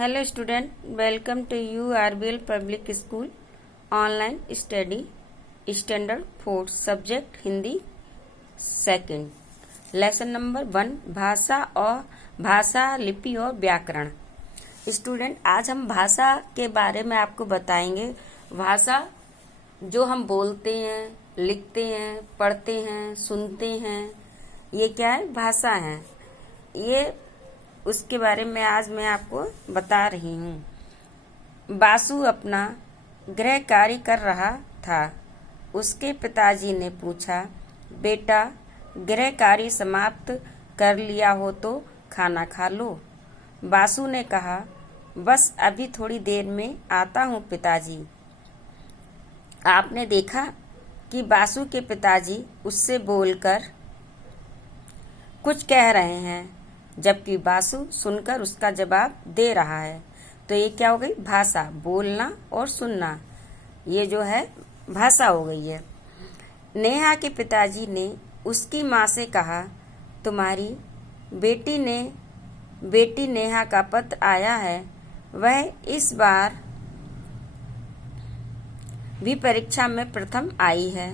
Hello student, welcome to URBL Public School Online Study Standard 4 Subject Hindi second lesson number 1 भाषा लिपि और व्याकरण। Student, आज हम भाषा के बारे में आपको बताएंगे। भाषा जो हम बोलते हैं, लिखते हैं, पढ़ते हैं, सुनते हैं, ये क्या है? भाषा है। ये उसके बारे में आज मैं आपको बता रही हूँ। बासु अपना गृह कार्य कर रहा था। उसके पिताजी ने पूछा, बेटा गृह कार्य समाप्त कर लिया हो तो खाना खा लो। बासु ने कहा, बस अभी थोड़ी देर में आता हूँ पिताजी। आपने देखा कि बासु के पिताजी उससे बोलकर कुछ कह रहे हैं, जबकि बासु सुनकर उसका जवाब दे रहा है। तो ये क्या हो गई? भाषा, बोलना और सुनना, ये जो है भाषा हो गई है। नेहा के पिताजी ने उसकी माँ से कहा, तुम्हारी बेटी नेहा का पत्र आया है। वह इस बार भी परीक्षा में प्रथम आई है।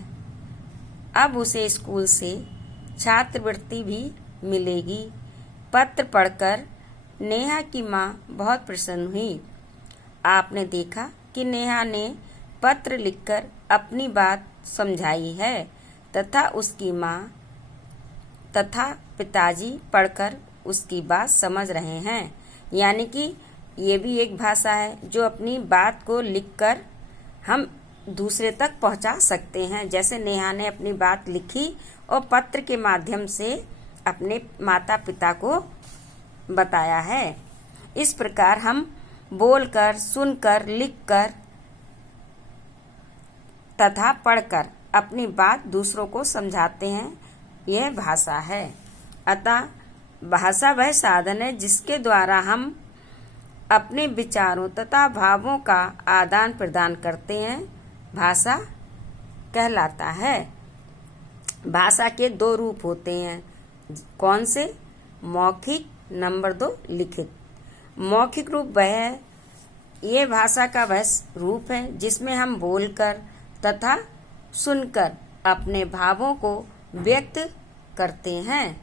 अब उसे स्कूल से छात्रवृत्ति भी मिलेगी। पत्र पढ़कर नेहा की माँ बहुत प्रसन्न हुई। आपने देखा कि नेहा ने पत्र लिखकर अपनी बात समझाई है तथा उसकी माँ तथा पिताजी पढ़कर उसकी बात समझ रहे हैं। यानी कि ये भी एक भाषा है जो अपनी बात को लिखकर हम दूसरे तक पहुंचा सकते हैं। जैसे नेहा ने अपनी बात लिखी और पत्र के माध्यम से अपने माता पिता को बताया है। इस प्रकार हम बोलकर, सुनकर, लिखकर तथा पढ़कर अपनी बात दूसरों को समझाते हैं। यह भाषा है। अतः भाषा वह साधन है जिसके द्वारा हम अपने विचारों तथा भावों का आदान प्रदान करते हैं। भाषा कहलाता है। भाषा के दो रूप होते हैं। कौन से? मौखिक, नंबर 2 लिखित। मौखिक रूप वह है, ये भाषा का वह रूप है जिसमें हम बोलकर तथा सुनकर अपने भावों को व्यक्त करते हैं।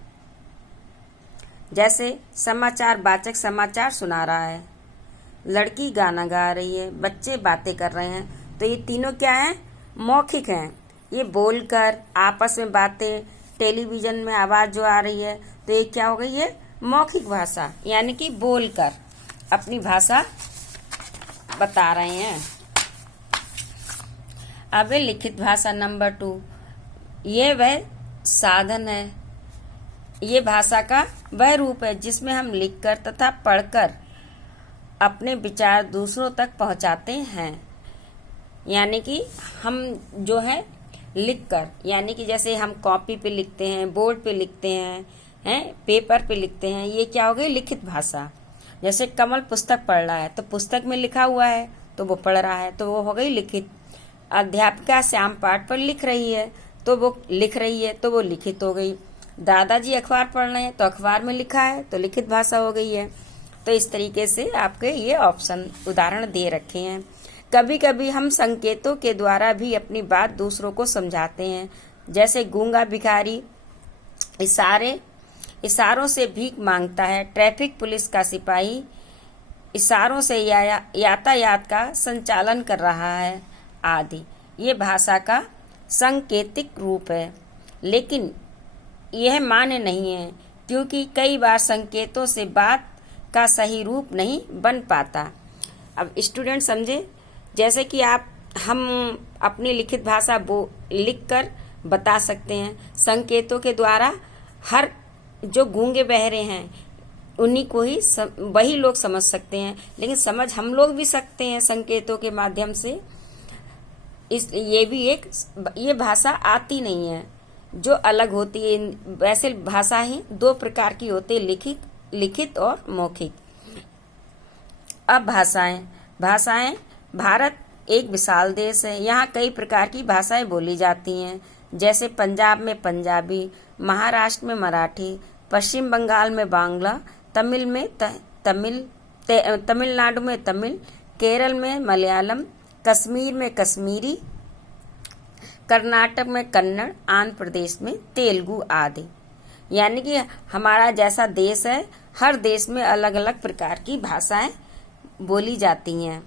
जैसे समाचार वाचक समाचार सुना रहा है, लड़की गाना गा रही है, बच्चे बातें कर रहे हैं, तो ये तीनों क्या हैं? मौखिक हैं। ये बोलकर आपस में बातें, टेलीविजन में आवाज जो आ रही है, तो ये क्या हो गई? है मौखिक भाषा, यानी कि बोलकर अपनी भाषा बता रहे हैं। अब लिखित भाषा नंबर 2, ये वह साधन है, ये भाषा का वह रूप है जिसमें हम लिखकर तथा पढ़कर अपने विचार दूसरों तक पहुंचाते हैं। यानी कि हम जो है लिखकर, यानी कि जैसे हम कॉपी पे लिखते हैं, बोर्ड पे लिखते हैं, पेपर पे लिखते हैं, ये क्या हो गई? लिखित भाषा। जैसे कमल पुस्तक पढ़ रहा है तो पुस्तक में लिखा हुआ है तो वो पढ़ रहा है, तो वो हो गई लिखित। अध्यापिका श्याम पाठ पर लिख रही है तो वो लिख रही है, तो वो लिखित हो गई। दादाजी अखबार पढ़ रहे हैं तो अखबार में लिखा है तो लिखित भाषा हो गई है। तो इस तरीके से आपके ये ऑप्शन उदाहरण दे रखे हैं। कभी कभी हम संकेतों के द्वारा भी अपनी बात दूसरों को समझाते हैं। जैसे गूंगा भिखारी इशारों से भीख मांगता है, ट्रैफिक पुलिस का सिपाही इशारों से यातायात का संचालन कर रहा है, आदि। ये भाषा का सांकेतिक रूप है, लेकिन यह मान्य नहीं है क्योंकि कई बार संकेतों से बात का सही रूप नहीं बन पाता। अब स्टूडेंट समझे, जैसे कि हम अपनी लिखित भाषा लिखकर बता सकते हैं। संकेतों के द्वारा हर जो गूंगे बहरे हैं उन्हीं को ही वही लोग समझ सकते हैं, लेकिन समझ हम लोग भी सकते हैं संकेतों के माध्यम से। ये भाषा आती नहीं है, जो अलग होती है। वैसे भाषा ही 2 प्रकार की होती है, लिखित और मौखिक। अब भाषाएं भारत एक विशाल देश है। यहाँ कई प्रकार की भाषाएं बोली जाती हैं। जैसे पंजाब में पंजाबी, महाराष्ट्र में मराठी, पश्चिम बंगाल में बांग्ला, तमिल में तमिल, तमिलनाडु में तमिल, केरल में मलयालम, कश्मीर में कश्मीरी, कर्नाटक में कन्नड़, आंध्र प्रदेश में तेलुगु आदि। यानी कि हमारा जैसा देश है, हर देश में अलग अलग प्रकार की भाषाएं बोली जाती हैं।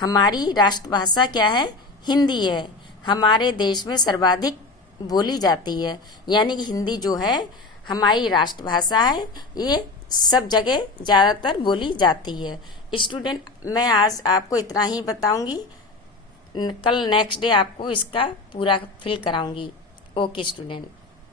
हमारी राष्ट्रभाषा क्या है? हिंदी है। हमारे देश में सर्वाधिक बोली जाती है, यानी कि हिंदी जो है हमारी राष्ट्रभाषा है, ये सब जगह ज़्यादातर बोली जाती है। स्टूडेंट, मैं आज आपको इतना ही बताऊंगी, कल नेक्स्ट डे आपको इसका पूरा फिल कराऊंगी। Okay student.